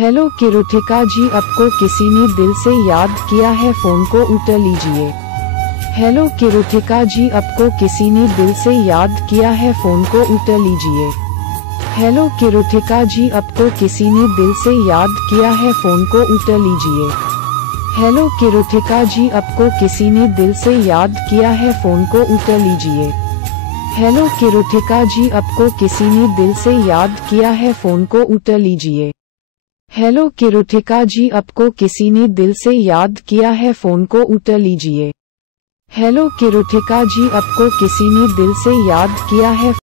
Hello किरुथिका जी, आपको किसी ने दिल से याद किया है, फोन को उठा लीजिए। हेलो किरुथिका जी, आपको किसी ने दिल से याद किया है, फोन को उठा लीजिए। हेलो किरुथिका जी, आपको किसी ने दिल से याद किया है, फोन को उठा लीजिए। हेलो किरुथिका जी, आपको किसी ने दिल से याद किया है, फोन को उठा लीजिए। हेलो किरुथिका जी, आपको किसी ने दिल से याद किया है, फोन को उठा लीजिए। हेलो किरुथिका जी, आपको किसी ने दिल से याद किया है, फोन को उठा लीजिए। हेलो किरुथिका जी, आपको किसी ने दिल से याद किया है।